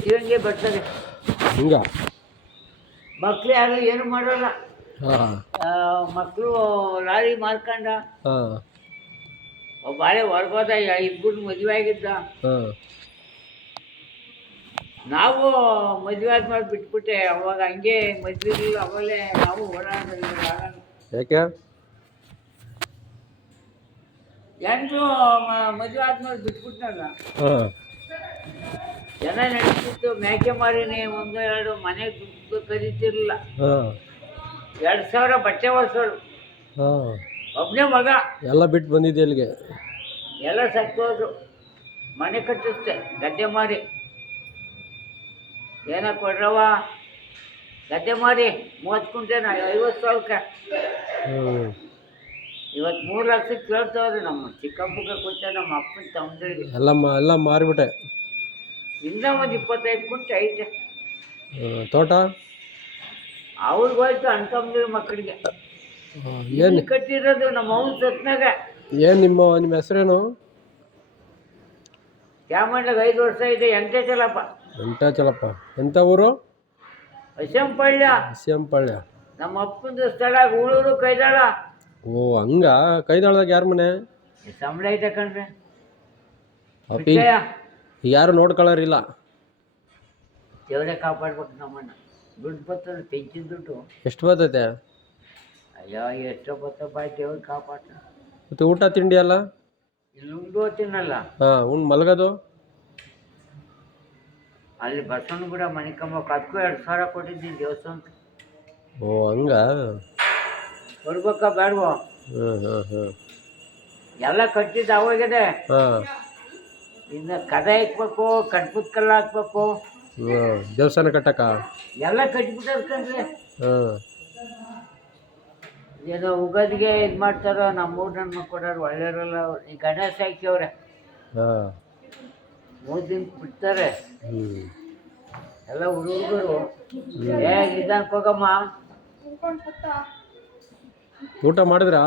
ಶಿವಂಗೆ ಬರ್ತಾರೆ ಹಿಂಗ? ಮಕ್ಳು ಯಾರು ಏನು ಮಾಡೋಲ್ಲ. ಹಾಂ. ಮಕ್ಕಳು ಲಾರಿ ಮಾರ್ಕಂಡ. ಹಾಂ. ಬಾಳೆ ಹೊರಗೋದ ಇಬ್ಬರು ಮದುವೆ ಆಗಿದ್ದ. ಹಾಂ. ನಾವು ಮದುವೆ ಆದ್ಮೇಲೆ ಬಿಟ್ಬಿಟ್ಟೆ ಅವಾಗ ಹಂಗೆ ಮದ್ವೆ ಅವಾಗಲೇ ನಾವು ಓಡಾಡೋದಿಲ್ಲ ಯಾಕೆ? ಎಂಟು ಮದುವೆ ಆದ್ಮೇಲೆ ಬಿಟ್ಬಿಟ್ನಲ್ಲ. ಹಾಂ. ಜನ ನಡೀತಿತ್ತು ಮೇಕೆ ಮಾರಿನಿ ಒಂದು ಎರಡು ಮನೆ ದುಡ್ಡು ಕರೀತಿರ್ಲಿಲ್ಲ. ಹಾಂ. ಎರಡು ಸಾವಿರ ಬಟ್ಟೆ ಹೊಲ್ಸೋರು. ಹಾಂ. ಒಬ್ಬನೇ ಮಗ. ಎಲ್ಲ ಬಿಟ್ಟು ಬಂದಿದ್ದೆ ಇಲ್ಲಿಗೆ. ಎಲ್ಲ ಸತ್ತೋದ್ರು. ಮನೆ ಕಟ್ಟಿಸ್ತೆ ಗದ್ದೆ ಮಾರಿ. ಏನ ಕೊಡ್ರವ ಗದ್ದೆ ಮಾರಿ ಮೂವತ್ತು ಕುಂಟೆನ ಐವತ್ತು ಸಾವಿರಕ್ಕೆ. ಹ್ಞೂ ಇವತ್ತು ಮೂರು ಲಕ್ಷಕ್ಕೆ ಕೇಳ್ತಾವ್ರಿ ನಮ್ಮ ಚಿಕ್ಕಪ್ಪಗೆ ಕೊಟ್ಟೆ ನಮ್ಮ ಅಪ್ಪನ ತಮ್ಮದಿರಿಗೆ ಎಲ್ಲ ಮ- ಎಲ್ಲ ಮಾರಿಬಿಟ್ಟೆ. ಇನ್ನೂ ಒಂದು ಇಪ್ಪತ್ತೈದು ಕುಂಟೆ ಐತೆ. ತೋಟ? ಅವ್ರಿಗೆ ಹೋಯ್ತು ಅಣ್ತಮ್ಮದಿರ ಮಕ್ಕಳಿಗೆ ಏನು ಇಲ್ಲಿ ಕಟ್ಟಿರೋದು ನಮ್ಮ ಅವ್ನ ಸತ್ನಾಗ. ಏನು ನಿಮ್ಮ ನಿಮ್ಮ ಹೆಸರೇನು? ಚಾಮಂಡಾಗ ಐದು ವರ್ಷ ಇದೆ ಎಂಟೇಚಲಪ್ಪ ವೆಂಕಟಾಚಲಪ್ಪ ಎಂಥ ಊರು? ಹಸಂಪಳ್ಳ ಸಿಎಂಪಳ್ಯ ನಮ್ಮ ಅಪ್ಪಂದು ಸ್ಥಳ ಉಳೂರು ಕೈದಾಳ. ಓ ಹಂಗ? ಕೈದಾಳದಾಗ ಯಾರ ಮನೆ? ಸಂಬಳ ಐತೆ ಕಣ್ರಿ. ಅಪ್ಪಿ. ಯಾರು ನೋಡ್ಕೊಳ್ಳೋರಿಲ್ಲ. ದೇವರೇ ಕಾಪಾಡ್ಬೇಕು ನಮ್ಮನ್ನ. ದುಡ್ಡು ಬರ್ತದೆ ಪೆನ್ಷನ್ ದುಡ್ಡು. ಎಷ್ಟು ಬರ್ತೈತೆ? ಅಯ್ಯೋ ಎಷ್ಟೋ ಬತ್ತಪ್ಪ ದೇವ್ರು ಕಾಪಾಡ ಮತ್ತು ಊಟ ತಿಂಡಿ ಎಲ್ಲ? ಇಲ್ಲಿ ಉಂಡು ತಿನ್ನಲ್ಲ. ಹಾಂ ಉಂಡು ಮಲಗೋದು? ಅಲ್ಲಿ ಬಸವನ ಕೂಡ ಮನೆ ಕಂಬಕ್ಕೆ ಅದಕ್ಕೂ ಎರಡು ಸಾವಿರ ಕೊಟ್ಟಿದ್ದೀನಿ ದೇವಸ್ಥಾನಕ್ಕೆ. ಓ ಹಂಗ? ಬರ್ಬೇಕಾ ಬೇಡವೋ ಹಾಂ ಹಾಂ ಹಾಂ ಎಲ್ಲ ಕಟ್ಟಿದ್ದು ಅವಾಗಿದೆ ಹಾಂ. ಇನ್ನು ಕದ ಇಕ್ಬೇಕು ಕಟ್ಪುತ್ ಕಲ್ಲು ಹಾಕ್ಬೇಕು. ದೇವಸ್ಥಾನ ಕಟ್ಟಕ ಎಲ್ಲ ಕಣ್ರಿ. ಹಾಂ. ಏನೋ ಉಗದಿಗೆ ಇದು ಮಾಡ್ತಾರೋ ನಮ್ಮ ಊರನ್ನ ನನ್ನ ಕೊಡೋರು ಒಳ್ಳೆಯವರಲ್ಲ ಅವ್ರು. ಈ ಗಣೇಶ ಹಾಕಿವ್ರೆ ಹಾಂ. ಮೂರು ದಿನ ಬಿಡ್ತಾರೆ. ಹ್ಞೂ ಎಲ್ಲ ಹುಡುಗರು. ಏ ನಿಧಾನಕ್ಕೆ ಹೋಗಮ್ಮ. ಊಟ ಮಾಡಿದ್ರಾ?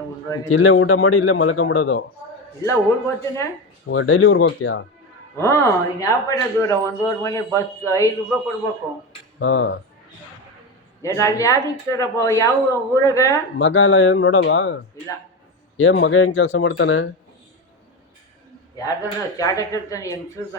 ಹೋಗಿ ಇಲ್ಲೇ ಊಟ ಮಾಡಿ ಇಲ್ಲೇ ಮಲ್ಕೊಂಬಿಡೋದು. ಇಲ್ಲ ಊರಿಗೆ ಹೋಗ್ತೀನಿ. ಡೈಲಿ ಊರಿಗೆ ಹೋಗ್ತೀಯಾ? ಹ್ಞೂ ಇನ್ನು ಯಾವ ಕಡೆ ದೂರ? ಒಂದೂವರೆ ಮನೆ ಬಸ್ ಐದು ರೂಪಾಯಿ ಕೊಡ್ಬೇಕು. ಹಾಂ. ಏನು ಅಲ್ಲಿ ಯಾರು ಇರ್ತಾರಪ್ಪ ಯಾವ ಊರಾಗ? ಮಗ ಎಲ್ಲ ಏನು ನೋಡಲ್ವಾ? ಇಲ್ಲ. ಏನು ಮಗ ಹೆಂಗೆ ಕೆಲಸ ಮಾಡ್ತಾನೆ? ಯಾರ್ದನ್ನ ಚಾಟ ಕೇಳ್ತಾನೆ ಹೆಂಗ್ಸ್ರದ